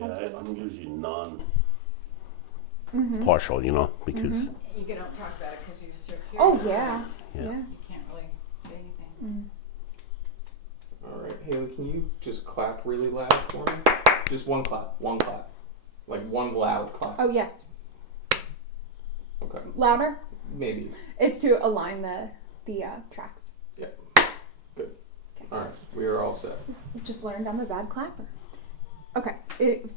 Yeah, I'm usually non-partial, because... You don't talk about it because you're so curious. Yeah. You can't really say anything. All right, Haley, can you just clap really loud for me? Just one clap. Like one loud clap. Oh, yes. Okay. Louder? Maybe. It's to align the tracks. Yeah. Good. All right, we are all set. Just learned I'm a bad clapper. Okay.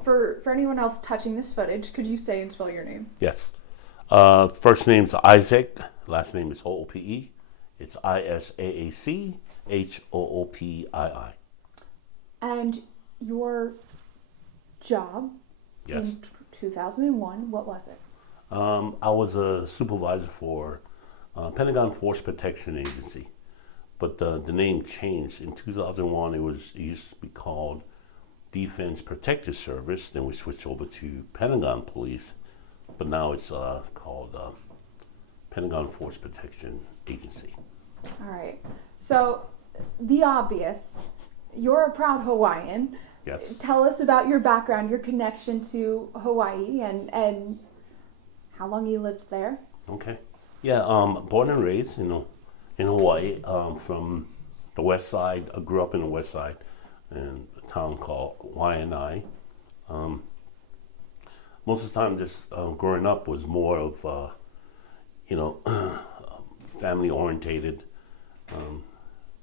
For anyone else touching this footage, could you say and spell your name? Yes. First name's Isaac. Last name is Hoope. It's ISAACHOOPII. And your job in 2001, what was it? I was a supervisor for Pentagon Force Protection Agency, but the name changed in 2001. It used to be called Defense Protective Service. Then we switched over to Pentagon Police, but now it's called Pentagon Force Protection Agency. All right. So the obvious, you're a proud Hawaiian. Yes. Tell us about your background, your connection to Hawaii, and how long you lived there. Okay. Yeah, born and raised in Hawaii, from the west side. I grew up in the west side in a town called Waianae. Most of the time, just growing up was more of, family orientated,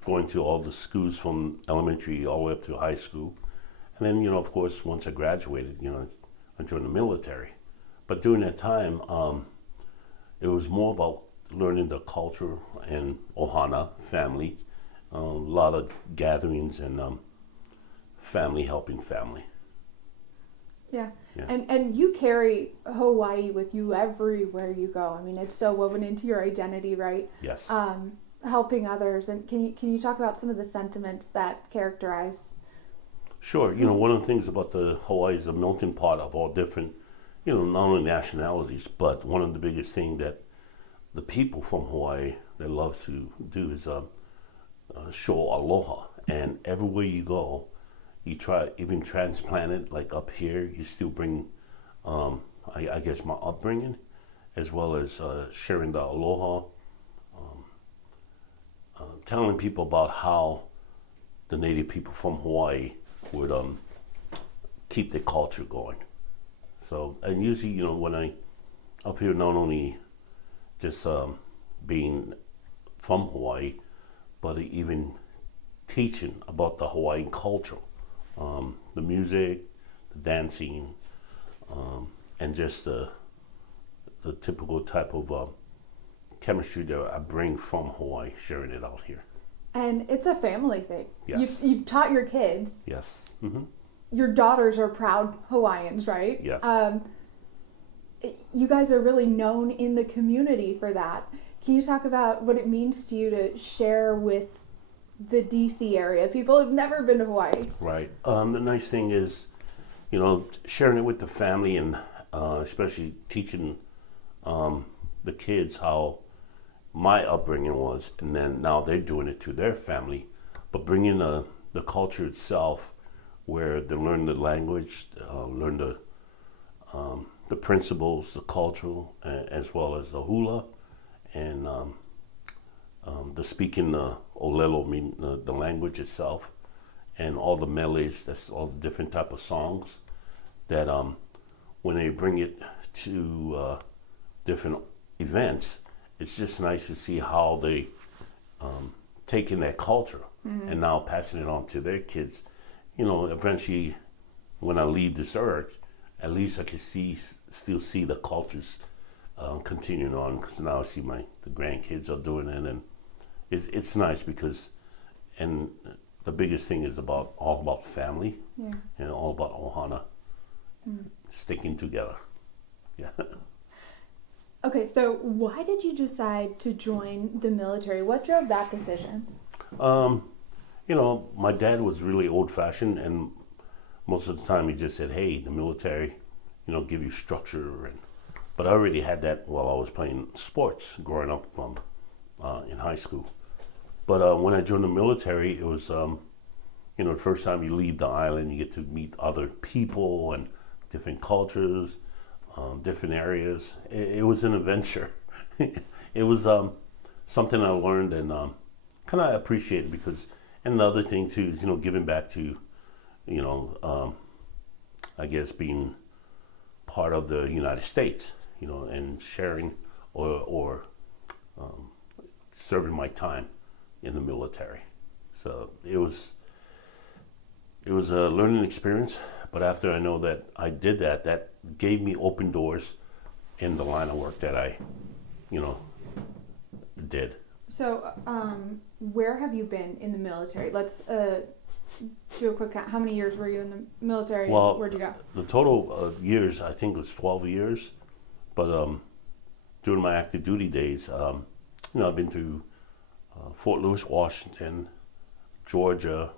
going to all the schools from elementary all the way up to high school. And then, of course, once I graduated, I joined the military. But during that time, it was more about learning the culture and ohana, family, a lot of gatherings and family helping family. Yeah. And you carry Hawaii with you everywhere you go. I mean, it's so woven into your identity, right? Yes. Helping others. And can you talk about some of the sentiments that characterize? Sure. One of the things about the Hawaii is a melting pot of all different, not only nationalities, but one of the biggest things that the people from Hawaii they love to do is show aloha. And everywhere you go, you try, even transplant it, like up here, you still bring, I guess, my upbringing, as well as sharing the aloha, telling people about how the native people from Hawaii would keep their culture going. So, and usually, when I up here, not only just being from Hawaii, but even teaching about the Hawaiian culture, the music, the dancing, and just the typical type of chemistry that I bring from Hawaii, sharing it out here. And it's a family thing. Yes. You've taught your kids. Yes. Mm-hmm. Your daughters are proud Hawaiians, right? Yes. You guys are really known in the community for that. Can you talk about what it means to you to share with the DC area, people who've never been to Hawaii? Right. The nice thing is, sharing it with the family and especially teaching the kids how my upbringing was, and then now they're doing it to their family, but bringing the culture itself, where they learn the language, learn the principles, the cultural, as well as the hula, and the speaking the olelo, meaning the language itself, and all the melees, that's all the different type of songs that when they bring it to different events, it's just nice to see how they taking that culture and now passing it on to their kids. Eventually, when I leave this earth, at least I can still see the cultures continuing on, because now I see the grandkids are doing it, and it's nice because, and the biggest thing is all about family, and all about ohana, sticking together. Yeah. Okay, so why did you decide to join the military? What drove that decision? My dad was really old-fashioned, and most of the time he just said, "Hey, the military, give you structure." But I already had that while I was playing sports growing up in high school. But when I joined the military, it was, you know, the first time you leave the island, you get to meet other people and different cultures, different areas. It was an adventure. It was something I learned and kind of appreciated because, and the other thing too is, you know, giving back to, you know, I guess being part of the United States, you know, and sharing or serving my time in the military. So it was a learning experience, but after I know that I did that, that gave me open doors in the line of work that I, you know, did. So, where have you been in the military? Let's do a quick count. How many years were you in the military? Well, Where'd you go? The total years, I think, was 12 years. But during my active duty days, you know, I've been to Fort Lewis, Washington, Georgia,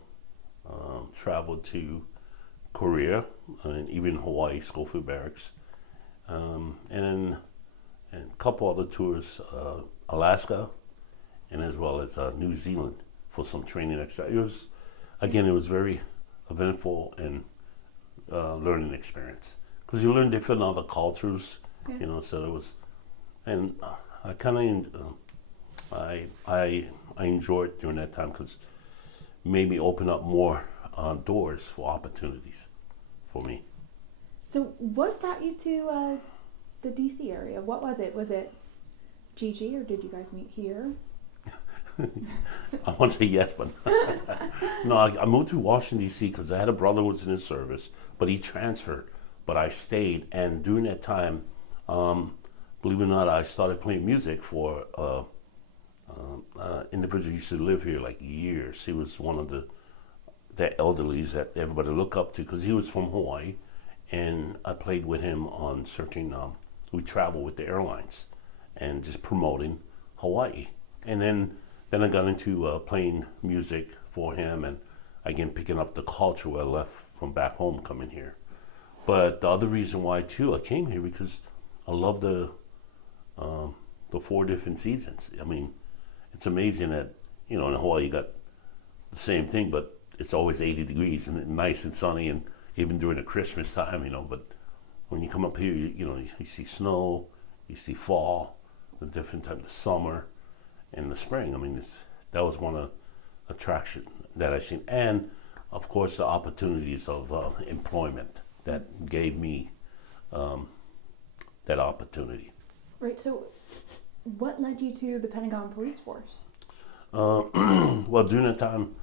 traveled to Korea, and even Hawaii, Schofield Barracks, and then a couple other tours, Alaska, and as well as New Zealand for some training extra. It was very eventful and learning experience because you learn different other cultures, you know. So it was, and I kind of I enjoyed during that time because made me open up more doors for opportunities for me. So, what brought you to the DC area? What was it? Was it Gigi, or did you guys meet here? I want to say yes, but no. I moved to Washington D.C. because I had a brother who was in the service, but he transferred. But I stayed, and during that time, believe it or not, I started playing music for individual who used to live here like years. He was one of the elderlies that everybody looked up to because he was from Hawaii, and I played with him on certain. We traveled with the airlines, and just promoting Hawaii, and then I got into playing music for him, and again picking up the culture where I left from back home coming here. But the other reason why too I came here because I love the 4 different seasons. I mean, it's amazing that, you know, in Hawaii you got the same thing, but it's always 80 degrees and nice and sunny, and even during the Christmas time, you know. But when you come up here, you know, you see snow, you see fall, the different types of summer, and the spring. I mean, that was one of the attraction that I seen, and of course the opportunities of employment that gave me that opportunity. Right. So, what led you to the Pentagon Police Force? Well, during that time,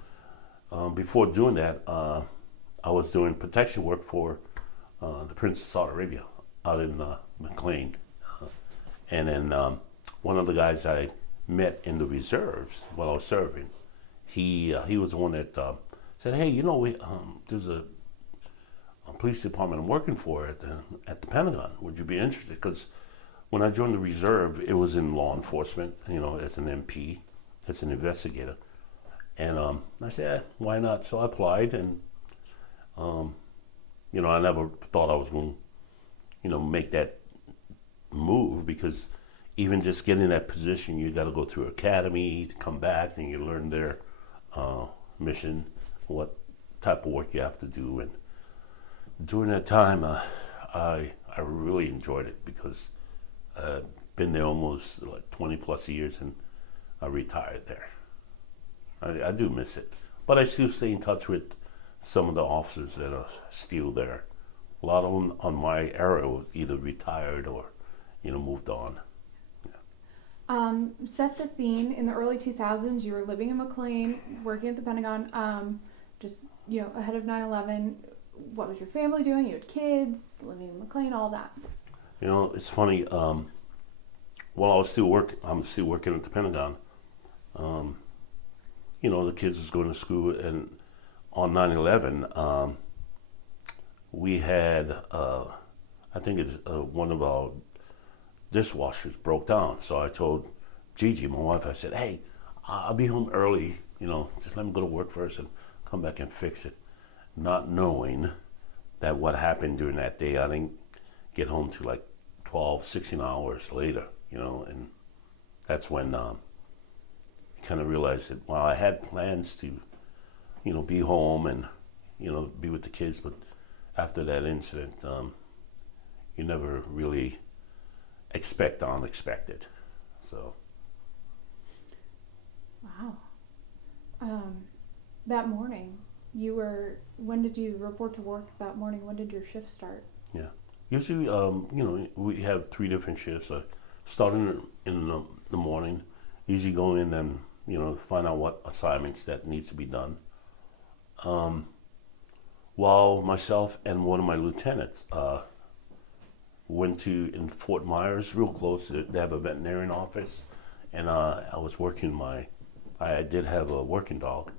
before doing that, I was doing protection work for the Prince of Saudi Arabia out in McLean, and then one of the guys I met in the reserves while I was serving, he was the one that said, "Hey, you know, there's a police department I'm working for at the Pentagon. Would you be interested?" Because when I joined the reserve, it was in law enforcement, you know, as an MP, as an investigator. And I said, why not? So I applied, and, you know, I never thought I was going to, you know, make that move because even just getting that position, you got to go through academy to come back and you learn their mission, what type of work you have to do. And during that time, I really enjoyed it because I've been there almost like 20 plus years, and I retired there. I do miss it, but I still stay in touch with some of the officers that are still there. A lot of them on my era either retired or, you know, moved on. Set the scene. In the early 2000s, you were living in McLean, working at the Pentagon, just, you know, ahead of 9/11. What was your family doing? You had kids, living in McLean, all that. You know, it's funny. While I'm still working at the Pentagon. You know, the kids was going to school, and on 9/11, we had, I think it's one of our dishwashers broke down. So I told Gigi, my wife, I said, "Hey, I'll be home early, you know, just let me go to work first and come back and fix it." Not knowing that what happened during that day, I didn't get home till like 12, 16 hours later, you know, and that's when kind of realized that while I had plans to, you be home and, be with the kids. But after that incident, you never really expect the unexpected. So. Wow. That morning, when did you report to work that morning? When did your shift start? Yeah. Usually, we have 3 different shifts. Starting in the morning, usually go in and, find out what assignments that needs to be done. While myself and one of my lieutenants went in Fort Myers, real close, they have a veterinarian office, and I was working I did have a working dog.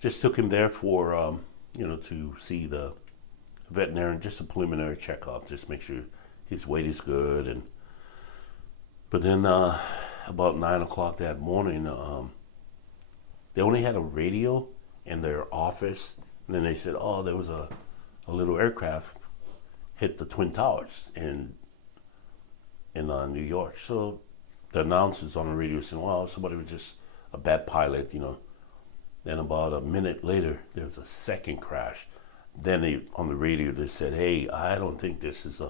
Just took him there for, to see the veterinarian, just a preliminary checkup, just make sure his weight is good. But then about 9 o'clock that morning, they only had a radio in their office. And then they said, oh, there was a little aircraft hit the Twin Towers in New York. So the announcers on the radio said, well, somebody was just a bad pilot, Then about a minute later, there was a second crash. Then on the radio, they said, hey, I don't think this is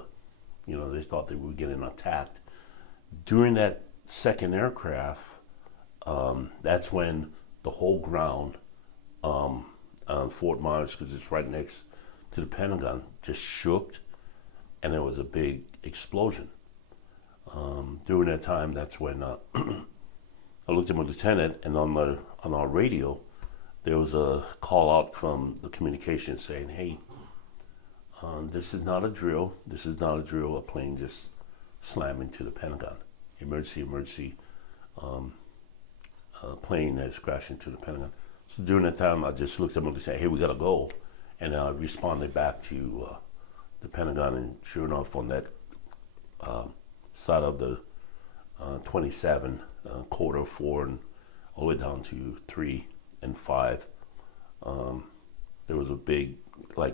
they thought they were getting attacked. During that second aircraft, that's when the whole ground on Fort Myers, because it's right next to the Pentagon, just shook, and there was a big explosion. During that time, that's when I looked at my lieutenant, and on our radio, there was a call out from the communications saying, hey, this is not a drill. This is not a drill. A plane just slammed into the Pentagon. Emergency. Plane has crashed into the Pentagon. So during that time, I just looked at him and said, hey, we got to go. And I responded back to the Pentagon, and sure enough, on that side of the 27, quarter 4, and all the way down to 3 and 5, there was a big,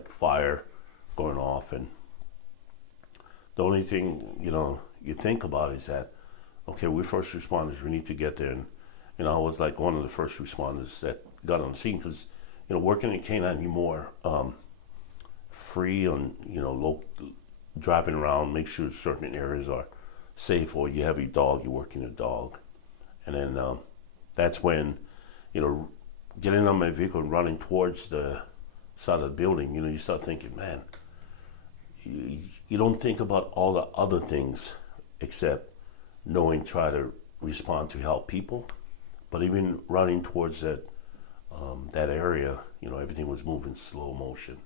fire going off. And the only thing, you think about is that, okay, we're first responders, we need to get there. And, I was like one of the first responders that got on the scene because, working in K9, you're more free on, driving around, make sure certain areas are safe, or you have your dog, you're working your dog. And then that's when, getting on my vehicle and running towards the side of the building, you start thinking, man, you don't think about all the other things except try to respond to help people. But even running towards that area, everything was moving slow motion.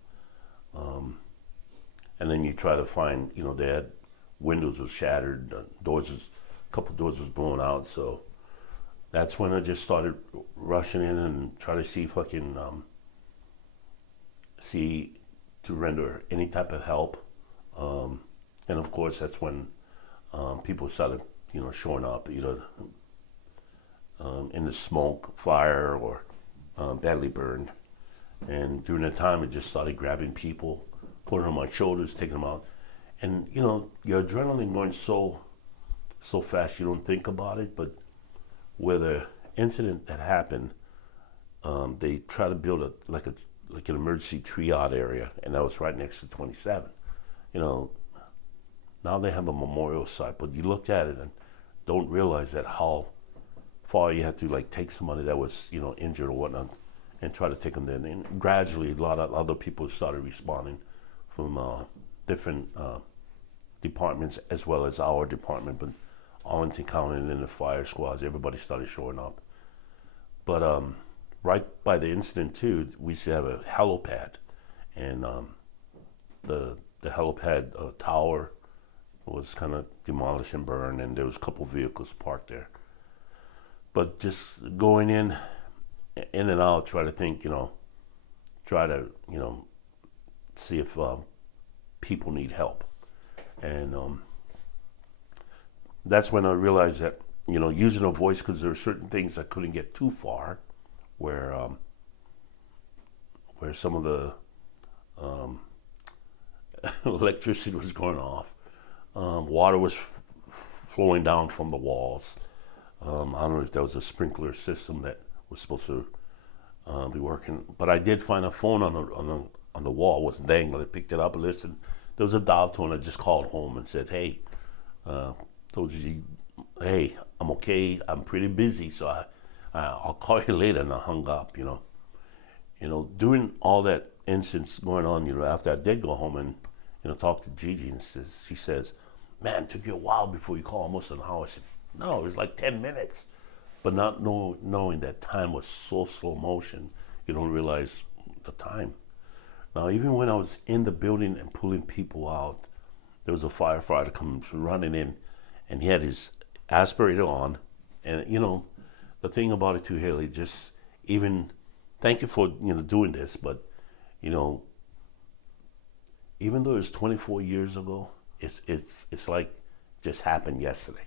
And then you try to find, they had windows were shattered, a couple doors was blown out. So that's when I just started rushing in and try to see if I can to render any type of help. And of course, that's when people started, showing up, either in the smoke, fire, or badly burned. And during that time, I just started grabbing people, putting them on my shoulders, taking them out. And, your adrenaline going so fast, you don't think about it. But with the incident that happened, they try to build an emergency triage area, and that was right next to 27. Now they have a memorial site, but you look at it and don't realize that how far you have to take somebody that was injured or whatnot and try to take them there. And gradually, a lot of other people started responding from different departments as well as our department, but Arlington County and then the fire squads, everybody started showing up. But right by the incident too, we used to have a helipad, and the helipad tower was kind of demolished and burned, and there was a couple vehicles parked there. But just going in and out, try to think, see if people need help. And that's when I realized that, using a voice, because there were certain things I couldn't get too far, where some of the electricity was going off, water was flowing down from the walls. I don't know if there was a sprinkler system that was supposed to be working. But I did find a phone on the wall, wasn't dangling. I picked it up and listened. There was a dial tone. I just called home and said, "Hey, told you, hey, I'm okay. I'm pretty busy, so I'll call you later." And I hung up. During all that incidents going on, after I did go home and talk to Gigi, and she says, "Man, it took you a while before you called, almost an hour." I said, "No, it was like 10 minutes." But not knowing that time was so slow motion, you don't realize the time. Now, even when I was in the building and pulling people out, there was a firefighter comes running in, and he had his aspirator on. And the thing about it too, Haley, just even thank you for doing this, but even though it's 24 years ago, it's like just happened yesterday,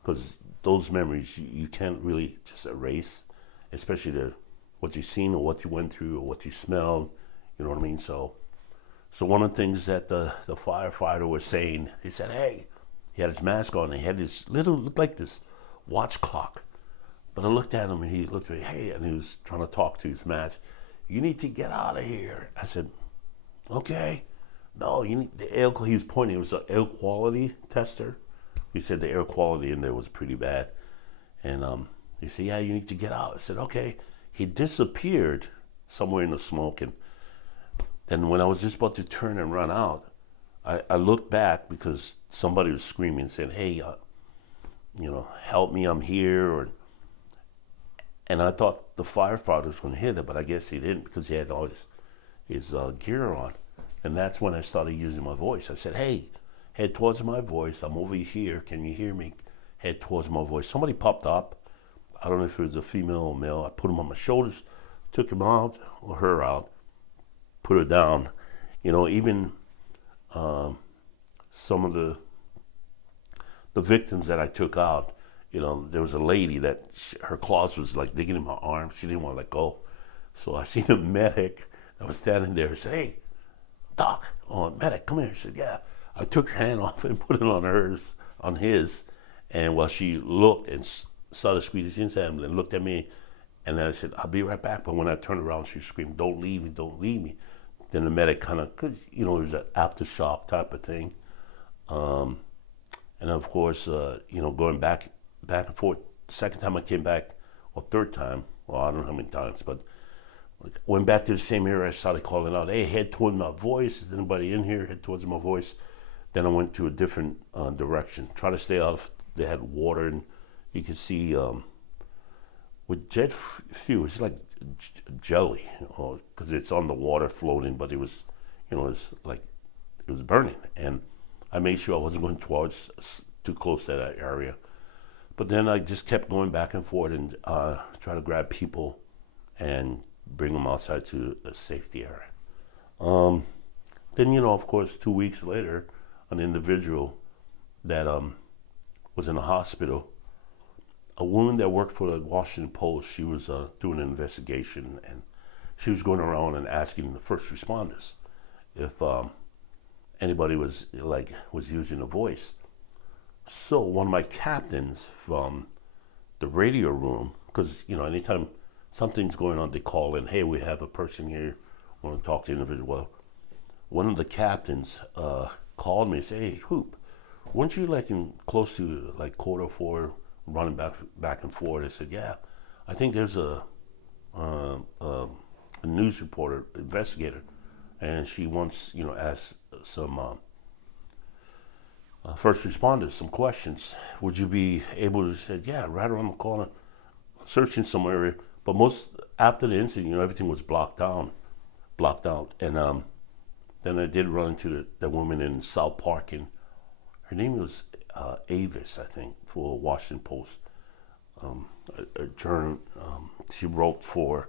because those memories you can't really just erase, especially what you've seen or what you went through or what you smelled. You know what I mean? So one of the things that the firefighter was saying, he said, "Hey," he had his mask on, and he had this looked like this watch clock. But I looked at him, and he looked at me, "Hey," and he was trying to talk to his mask. "You need to get out of here." I said, "Okay." "No, you need the air." He was pointing. It was an air quality tester. He said the air quality in there was pretty bad. And he said, "Yeah, you need to get out." I said, "Okay." He disappeared somewhere in the smoke. And then when I was just about to turn and run out, I looked back because somebody was screaming, saying, "Hey, help me, I'm here." And I thought the firefighter was going to hear that, but I guess he didn't, because he had all his gear on. And that's when I started using my voice. I said, "Hey, head towards my voice. I'm over here. Can you hear me? Head towards my voice." Somebody popped up. I don't know if it was a female or male. I put him on my shoulders, took him out, or her out, put her down. Even some of the victims that I took out, there was a lady that her claws was like digging in my arm. She didn't want to let go. So I seen a medic that was standing there and said, "Hey, Doc, medic, come here." She said, "Yeah." I took her hand off and put it on his. And while she looked and started squeezing his hand and looked at me, and then I said, "I'll be right back." But when I turned around, she screamed, "Don't leave me, don't leave me." Then the medic kind of, it was an aftershock type of thing. And of course, going back and forth. The second time I came back, or third time, well, I don't know how many times, but went back to the same area. I started calling out, "Hey, head towards my voice. Is anybody in here? Head towards my voice." Then I went to a different direction. Try to stay out of, they had water, and you could see with jet fuel, it's like jelly, because it's on the water floating, but it was, it was burning. And I made sure I wasn't going too close to that area. But then I just kept going back and forth and try to grab people and bring them outside to a safety area. Then, of course, 2 weeks later, an individual that was in a hospital, a woman that worked for the Washington Post, she was doing an investigation, and she was going around and asking the first responders if anybody was using a voice. So one of my captains from the radio room, because anytime something's going on, they call in, "Hey, we have a person here, want to talk to the individual." Well, one of the captains called me and said, "Hey, Hoop, weren't you in close to quarter 4, running back and forth?" I said, "Yeah, I think there's a news reporter, investigator, and she wants ask some first responders some questions. Would you be able to?" Say, "Yeah, right around the corner, searching some area." But after the incident, everything was blocked out, and then I did run into the woman in South Park, and her name was Avis, I think, for Washington Post, a journal. She wrote for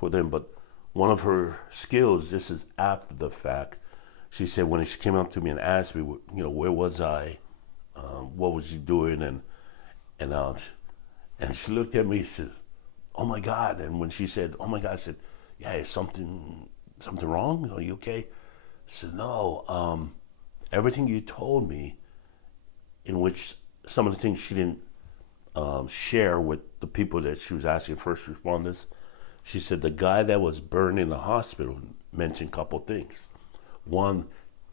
them, but one of her skills, this is after the fact, she said when she came up to me and asked me, where was I, what was you doing, and she looked at me and said, "Oh my God!" And when she said, "Oh my God," I said, "Yeah, is something wrong? Are you okay?" I said, "No, everything you told me," in which some of the things she didn't share with the people that she was asking, first responders. She said the guy that was burned in the hospital mentioned a couple things. One,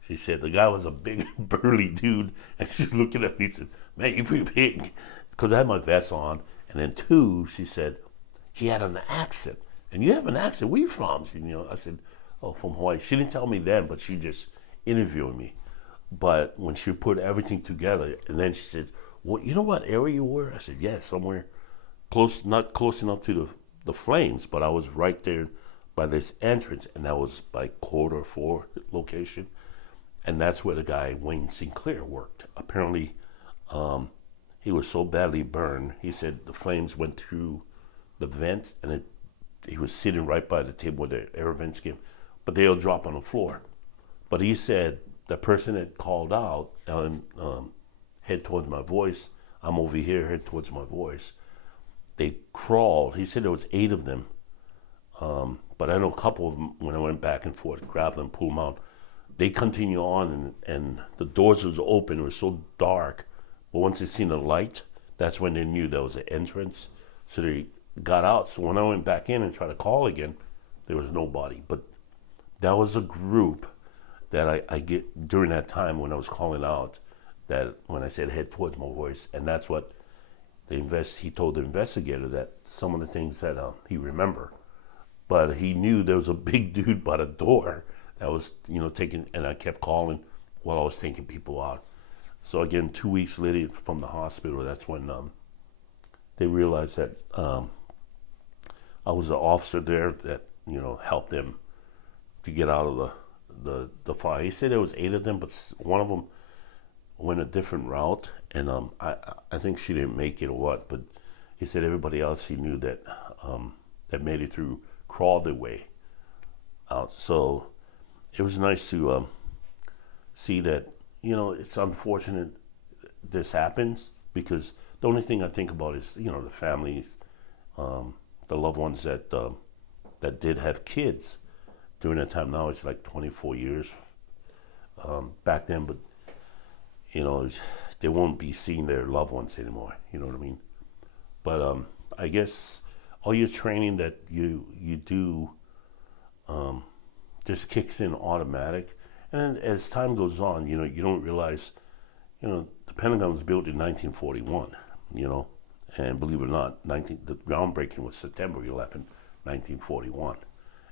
she said the guy was a big burly dude, and she's looking at me and said, "Man, you're pretty big," because I had my vest on. And then two, she said he had an accent, and you have an accent. Where you from? She, I said, "Oh, from Hawaii." She didn't tell me then, but she just interviewed me. But when she put everything together, and then she said, "Well, you know what area you were?" I said, "Yeah, somewhere close, not close enough to the flames, but I was right there by this entrance, and that was by quarter 4 location, and that's where the guy Wayne Sinclair worked. Apparently, he was so badly burned. He said the flames went through the vents, and he was sitting right by the table where the air vents came, but they'll drop on the floor. But he said the person that called out, head towards my voice. I'm over here, head towards my voice. They crawled. He said there was 8 of them. But I know a couple of them, when I went back and forth, grabbed them, pulled them out. They continue on, and the doors was open. It was so dark. But once they seen the light, that's when they knew there was an entrance. So they got out. So when I went back in and tried to call again, there was nobody. But that was a group that I get during that time when I was calling out, that when I said head towards my voice. And that's what he told the investigator, that some of the things that he remembered. But he knew there was a big dude by the door that was, taking, and I kept calling while I was taking people out. So again, 2 weeks later from the hospital, that's when they realized that I was the officer there that, helped them to get out of the fire. He said there was 8 of them, but one of them went a different route, and I think she didn't make it or what, but he said everybody else he knew that that made it through crawled their way out. So it was nice to see that, it's unfortunate this happens, because the only thing I think about is, the families, the loved ones that did have kids during that time. Now it's like 24 years back then, but, they won't be seeing their loved ones anymore, you know what I mean? But I guess all your training that you do just kicks in automatic. And then as time goes on, you don't realize, the Pentagon was built in 1941, and believe it or not, the groundbreaking was September 11, 1941.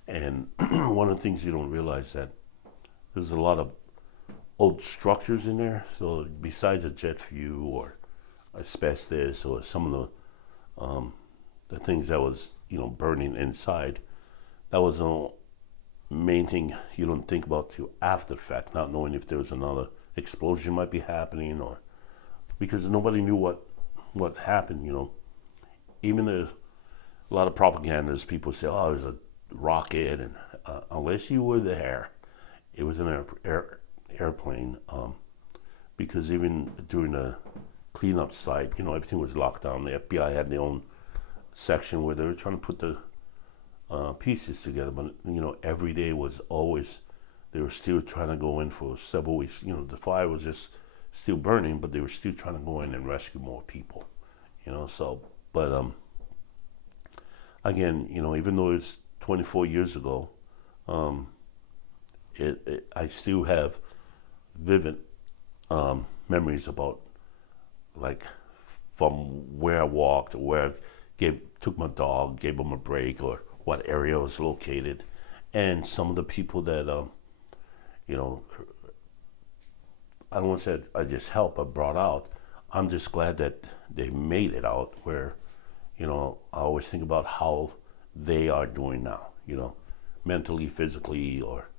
And one of the things you don't realize that there's a lot of old structures in there. So besides a jet fuel or asbestos or some of the things that was, burning inside, that was the main thing you don't think about till after the fact, not knowing if there was another explosion might be happening, or because nobody knew what happened, Even a lot of propagandists, people say, "Oh, there's a rocket," and unless you were there, it was an airplane, because even during the cleanup site, everything was locked down. The FBI had their own section where they were trying to put the pieces together, but every day was always, they were still trying to go in for several weeks. The fire was just still burning, but they were still trying to go in and rescue more people. So, but again, even though it's 24 years ago, I still have vivid memories about, like, from where I walked, or where I took my dog, gave him a break, or what area I was located, and some of the people that, I don't want to say I just helped, but brought out. I'm just glad that they made it out where, I always think about how they are doing now, mentally, physically, or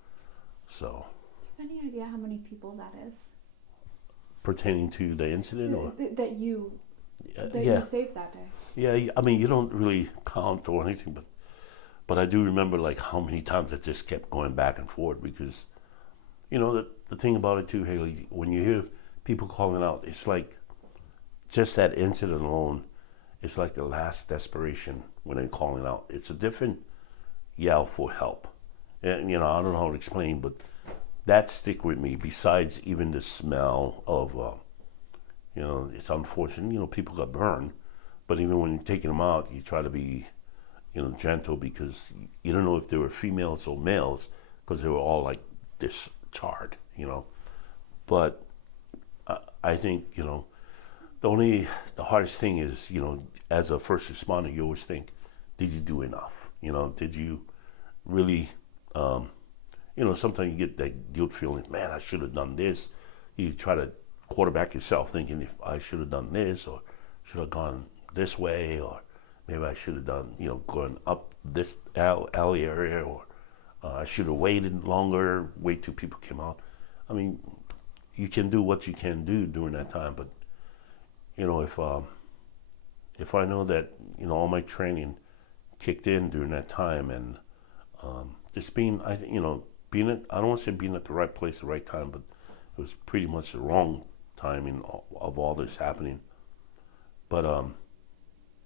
so. Do you have any idea how many people that is? Pertaining to the incident, or? That you saved that day. Yeah, I mean, you don't really count or anything, but I do remember, like, how many times it just kept going back and forth, because, the thing about it too, Haley, when you hear people calling out, it's like, just that incident alone, it's like the last desperation when they're calling out. It's a different yell for help. And, I don't know how to explain, but that stick with me, besides even the smell of, it's unfortunate, people got burned, but even when you're taking them out, you try to be, gentle, because you don't know if they were females or males, because they were all like this charred, But I think, the hardest thing is, as a first responder, you always think, did you do enough? Did you really, sometimes you get that guilt feeling, man, I should have done this. You try to quarterback yourself thinking, if I should have done this, or should have gone this way, or maybe I should have done, going up this alley area, or I should have waited longer, wait till people came out. I mean, you can do what you can do during that time, but if I know that all my training kicked in during that time, and just being, I don't want to say being at the right place at the right time, but it was pretty much the wrong timing of all this happening. But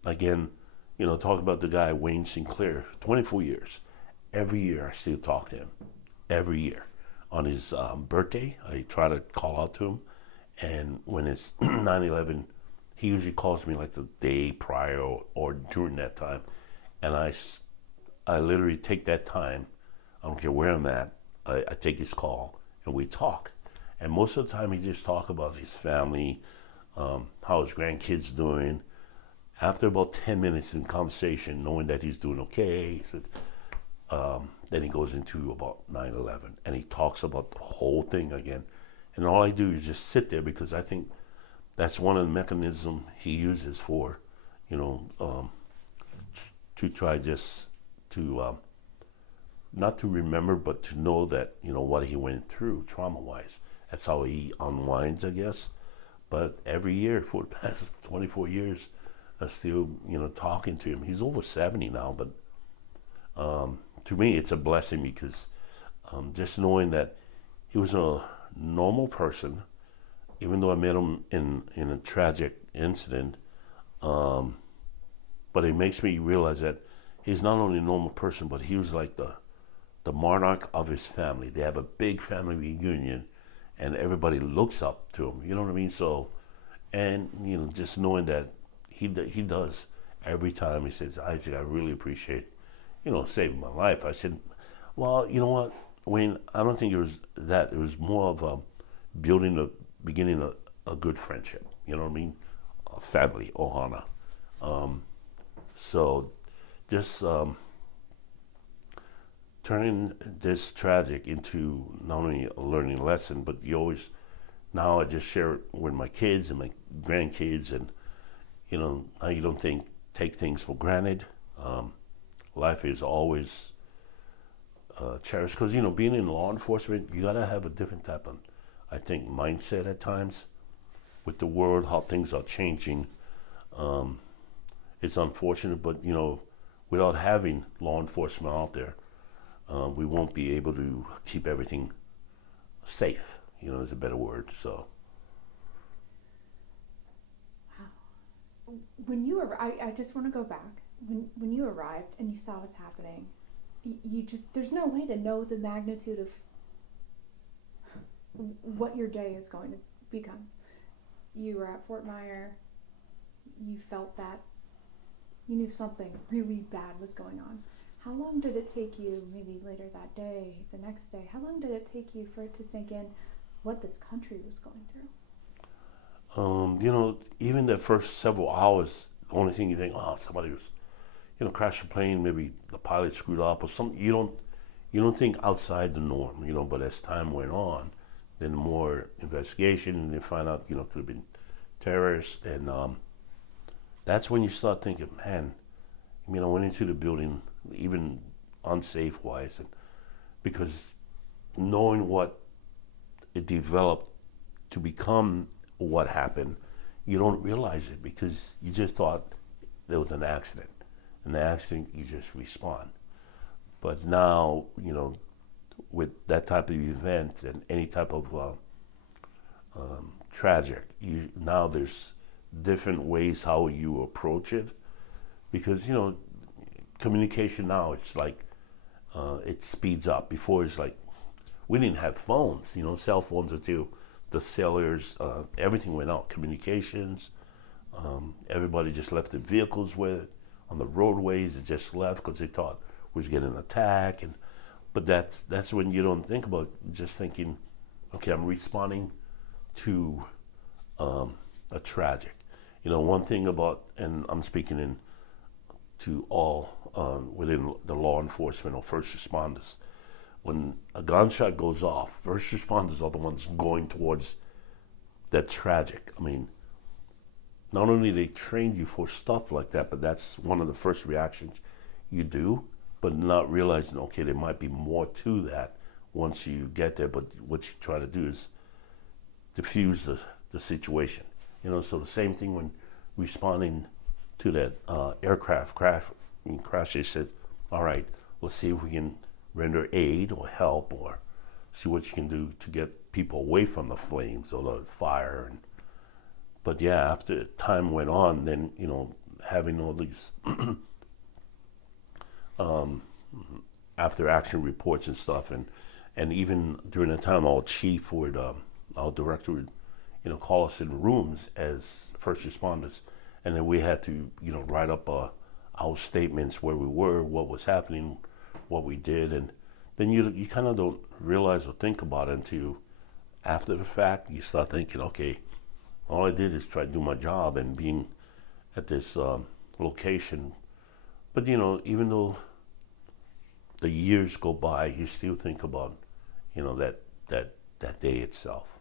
again, talk about the guy Wayne Sinclair, 24 years. Every year I still talk to him. Every year. On his birthday, I try to call out to him. And when it's 9/11, he usually calls me like the day prior or during that time. And I literally take that time. I don't care where I'm at. I take his call and we talk. And most of the time he just talk about his family, how his grandkids doing. After about 10 minutes in conversation, knowing that he's doing okay, he said, then he goes into about 9/11 and he talks about the whole thing again. And all I do is just sit there, because I think that's one of the mechanisms he uses for, to try just to, not to remember, but to know that, what he went through trauma-wise. That's how he unwinds, I guess. But every year for the past 24 years, I'm still, talking to him. He's over 70 now, but to me, it's a blessing, because just knowing that he was a normal person, even though I met him in a tragic incident, but it makes me realize that he's not only a normal person, but he was like the monarch of his family. They have a big family reunion, and everybody looks up to him. You know what I mean? So, and just knowing that he does every time he says, Isaac, I really appreciate, saving my life. I said, well, you know what, Wayne, I don't think it was that. It was more of beginning a good friendship. You know what I mean? A family, ohana. So just turning this tragic into not only a learning lesson, but now I just share it with my kids and my grandkids, and now you don't take things for granted. Life is always cherished, because being in law enforcement, you gotta have a different type of, I think, mindset at times with the world, how things are changing. It's unfortunate, but without having law enforcement out there, we won't be able to keep everything safe. Is a better word. So. Wow. When you I just want to go back. When you arrived and you saw what's happening, there's no way to know the magnitude of what your day is going to become. You were at Fort Myer. You felt that. You knew something really bad was going on. How long did it take you, maybe later that day, the next day, how long did it take you for it to sink in what this country was going through? Even the first several hours, the only thing you think, somebody was, crashed a plane, maybe the pilot screwed up or something. You don't think outside the norm, but as time went on, then more investigation, and they find out, could have been terrorists. And that's when you start thinking, man, I went into the building, even unsafe wise, and because knowing what it developed to become what happened, you don't realize it, because you just thought there was an accident. And the accident, you just respond. But now, with that type of event and any type of tragic, now there's different ways how you approach it, because communication now, it's like it speeds up. Before, it's like we didn't have phones, cell phones until the sailors, everything went out, communications. Everybody just left the vehicles with on the roadways that just left because they thought we was getting attacked. But that's when you don't think about just thinking, okay, I'm responding to a tragic. One thing about, and I'm speaking to all within the law enforcement or first responders, when a gunshot goes off, first responders are the ones going towards that tragic. I mean, not only they train you for stuff like that, but that's one of the first reactions you do, but not realizing, okay, there might be more to that once you get there. But what you try to do is diffuse the situation. So the same thing when responding to that aircraft crash, they said, all right, let's see if we can render aid or help or see what you can do to get people away from the flames or the fire. But yeah, after time went on, then, having all these after action reports and stuff, and even during the time our chief would, our director would, call us in rooms as first responders, and then we had to, write up our statements, where we were, what was happening, what we did, and then you kind of don't realize or think about it until after the fact. You start thinking, okay, all I did is try to do my job and being at this location. But even though the years go by, you still think about, that day itself.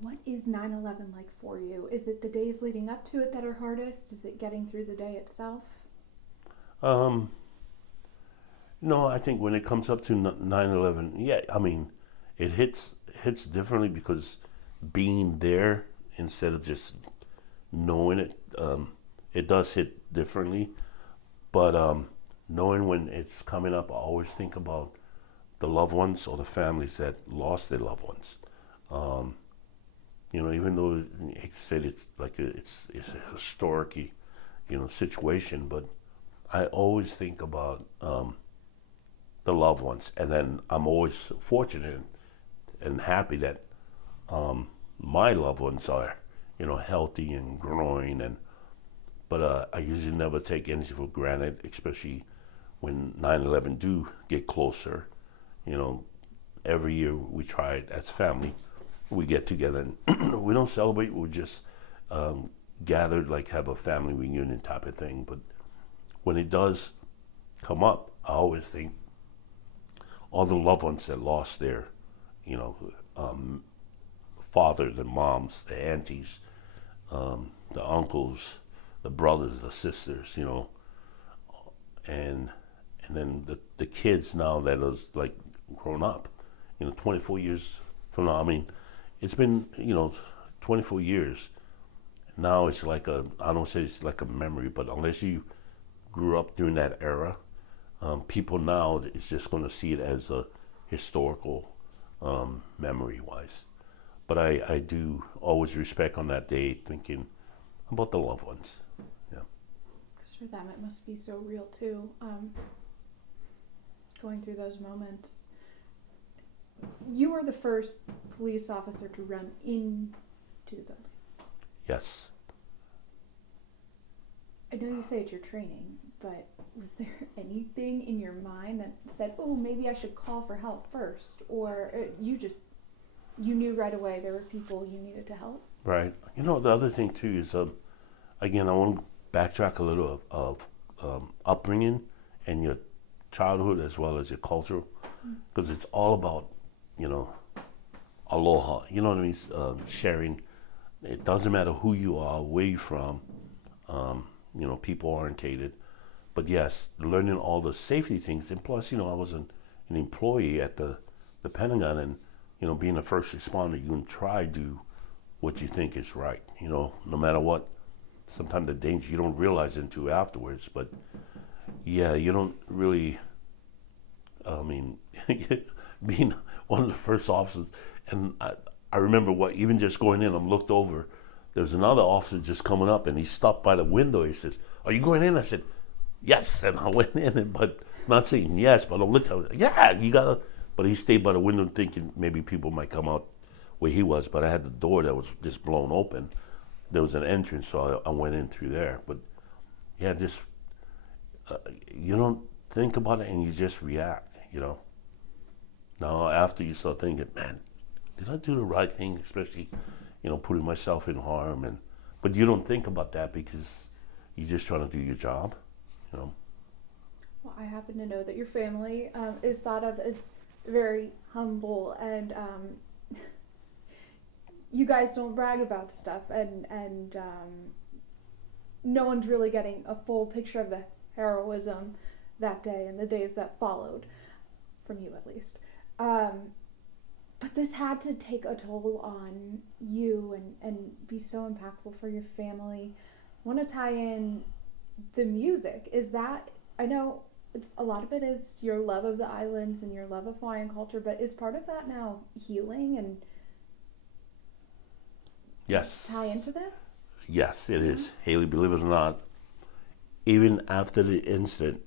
What is 9/11 like for you? Is it the days leading up to it that are hardest? Is it getting through the day itself? No, I think when it comes up to 9/11, yeah, I mean, it hits differently because being there instead of just knowing it, it does hit differently. But knowing when it's coming up, I always think about the loved ones or the families that lost their loved ones. Even though I said it's like it's a historic, situation, but I always think about the loved ones, and then I'm always fortunate and happy that my loved ones are, healthy and growing, but I usually never take anything for granted, especially when 9/11 do get closer. Every year we try it as family. We get together and we don't celebrate. We just gathered, like have a family reunion type of thing. But when it does come up, I always think all the loved ones that lost their, fathers and moms, the aunties, the uncles, the brothers, the sisters, and then the kids now that is like grown up, 24 years from now. I mean, it's been, 24 years. Now it's like I don't say it's like a memory, but unless you grew up during that era, people now is just going to see it as a historical memory-wise. But I do always respect on that day thinking about the loved ones. Yeah. Because for them it must be so real too, going through those moments. You were the first police officer to run into the building. Yes. I know you say it's your training, but was there anything in your mind that said, oh, maybe I should call for help first? Or you knew right away there were people you needed to help? Right. The other thing too is, again, I want to backtrack a little of upbringing and your childhood as well as your culture, because it's all about, aloha, you know what I mean? Sharing. It doesn't matter who you are, where you're from, people orientated. But yes, learning all the safety things. And plus, I was an employee at the Pentagon, and, being a first responder, you can try to do what you think is right, no matter what. Sometimes the danger, you don't realize it until afterwards. But yeah, you don't really, being one of the first officers, and I remember even just going in, I'm looked over, there's another officer just coming up, and he stopped by the window. He says, "Are you going in?" I said, "Yes," and I went in, but not saying yes, but I looked at him, yeah, you gotta, but he stayed by the window thinking maybe people might come out where he was, but I had the door that was just blown open. There was an entrance, so I went in through there. But yeah, just you don't think about it and you just react. Now after you start thinking, man, did I do the right thing? Especially, putting myself in harm, but you don't think about that because you're just trying to do your job. Well, I happen to know that your family is thought of as very humble, and you guys don't brag about stuff, and no one's really getting a full picture of the heroism that day and the days that followed, from you at least. But this had to take a toll on you and be so impactful for your family. I want to tie in the music. Is that, I know a lot of it is your love of the islands and your love of Hawaiian culture, but is part of that now healing and Yes. tie into this? Yes, it is. Haley, believe it or not, even after the incident,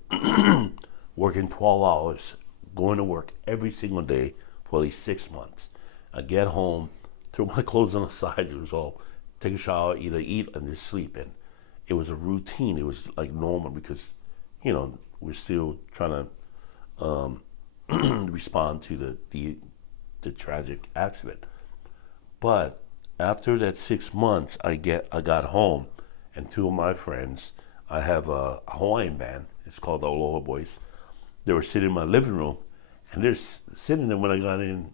working 12 hours, going to work every single day for at least 6 months. I get home, throw my clothes on the side, it was all, take a shower, either eat and just sleep. And it was a routine. It was like normal because, we're still trying to respond to the tragic accident. But after that 6 months, I got home, and two of my friends, I have a Hawaiian band. It's called the Aloha Boys. They were sitting in my living room, and they're sitting there when I got in,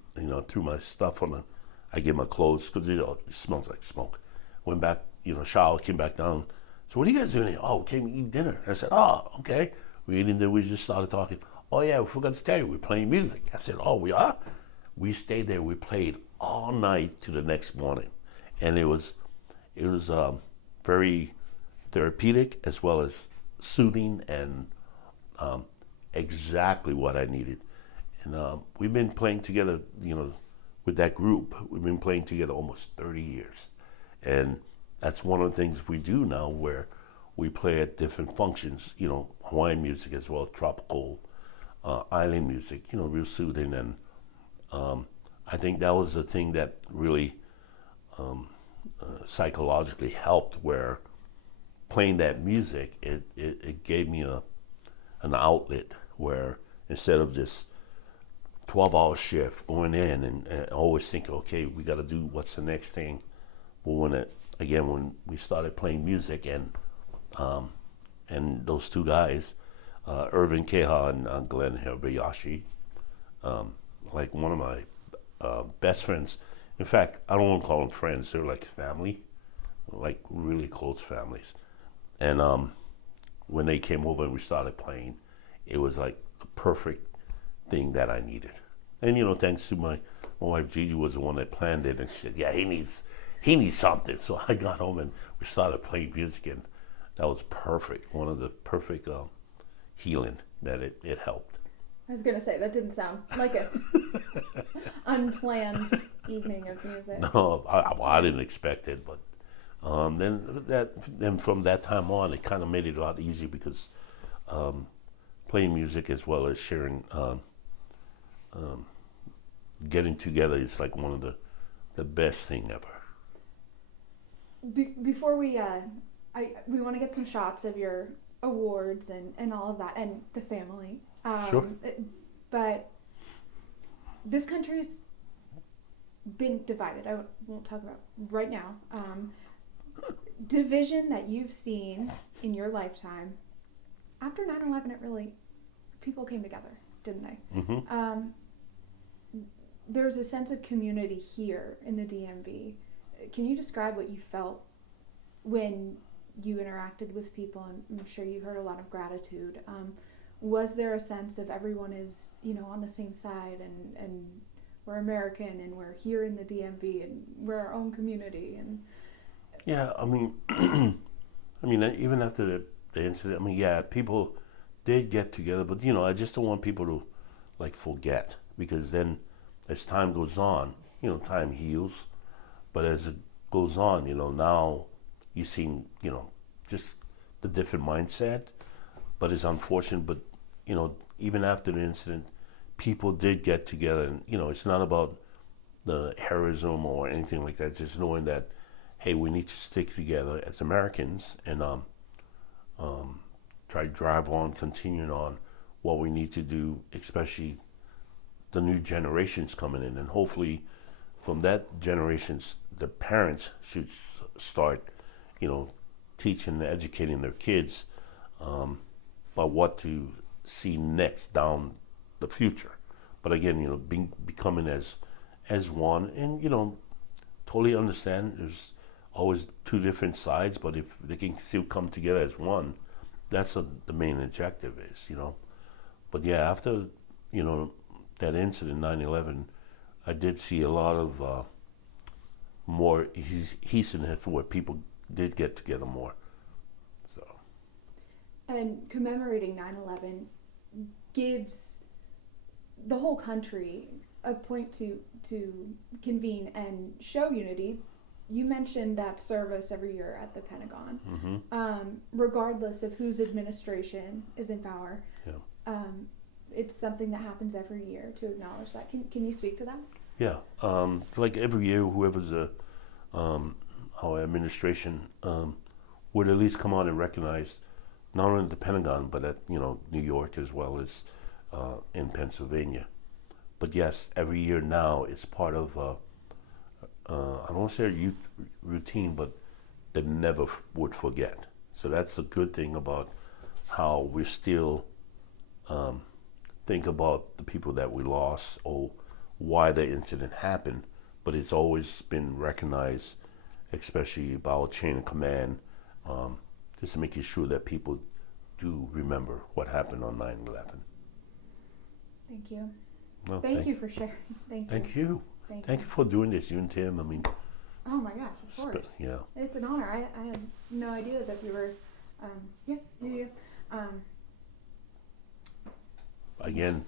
threw my stuff on I gave my clothes, because it smells like smoke. Went back, shower, came back down. So what are you guys doing here? Oh, came to eat dinner. I said, oh, okay. We ate in there, we just started talking. Oh yeah, we forgot to tell you, we're playing music. I said, oh, we are? We stayed there, we played all night to the next morning. And it was very therapeutic as well as soothing and exactly what I needed. And we've been playing together, with that group. We've been playing together almost 30 years. And that's one of the things we do now, where we play at different functions, Hawaiian music as well, tropical, island music, real soothing. And I think that was the thing that really psychologically helped, where playing that music, it gave me an outlet where instead of this 12-hour shift going in and always thinking, okay, we got to do what's the next thing. But when we started playing music and those two guys, Irvin Keha and Glenn Hirabayashi, like one of my best friends. In fact, I don't want to call them friends. They're like family, like really close families. And when they came over and we started playing, it was like the perfect thing that I needed. And thanks to my wife Gigi was the one that planned it, and she said, yeah, he needs something. So I got home and we started playing music, and that was perfect. One of the perfect healing that it helped. I was going to say, that didn't sound like a unplanned evening of music. No, I didn't expect it, but then from that time on, it kind of made it a lot easier because playing music as well as sharing, getting together is like one of the best thing ever. Before we want to get some shots of your awards and all of that and the family. Sure. But this country's been divided. I won't talk about right now. Division that you've seen in your lifetime. After 9/11, people came together, didn't they? Mm-hmm. There's a sense of community here in the DMV. Can you describe what you felt when you interacted with people? And I'm sure you heard a lot of gratitude. Was there a sense of everyone is, on the same side and we're American and we're here in the DMV and we're our own community? And yeah, I mean, even after the incident, yeah, people did get together, but I just don't want people to forget, because then as time goes on, time heals, but as it goes on, now you see, just the different mindset. But it's unfortunate, but even after the incident, people did get together, and it's not about the heroism or anything like that, just knowing that, hey, we need to stick together as Americans and try to drive on, continuing on what we need to do, especially the new generations coming in, and hopefully from that generations, the parents should start, teaching and educating their kids about what to see next down the future. But again, becoming as one, and totally understand there's always two different sides, but if they can still come together as one, that's what the main objective is, But yeah, after, that incident, 9/11, I did see a lot of more heasiness where people did get together more. So. And commemorating 9/11 gives the whole country a point to convene and show unity. You mentioned that service every year at the Pentagon. Mm-hmm. Regardless of whose administration is in power, Yeah. It's something that happens every year to acknowledge that. Can you speak to that? Yeah. Like every year, whoever's our administration would at least come on and recognize not only the Pentagon, but at New York as well as in Pennsylvania. But yes, every year now it's part of I don't want to say a youth routine, but they never would forget. So that's a good thing about how we still think about the people that we lost or why the incident happened, but it's always been recognized, especially by our chain of command, just to make sure that people do remember what happened on 9/11. Thank you. Well, Thank you for sharing. Thank you. Thank you for doing this, you and Tim. I mean, Oh my gosh, of course. yeah. It's an honor. I had no idea that we were. Yeah. Again,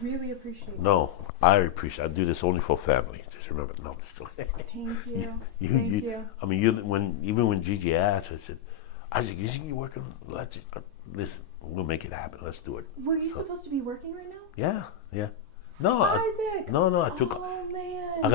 Really appreciate it. no, I appreciate. I do this only for family. Just remember, no, just Thank you. you, Thank you, you. I mean, even when Gigi asked, I said, Isaac, you think you're working? Let's listen. We'll make it happen. Let's do it. Were you supposed to be working right now? Yeah. No, Isaac! no. I took. Oh man. I got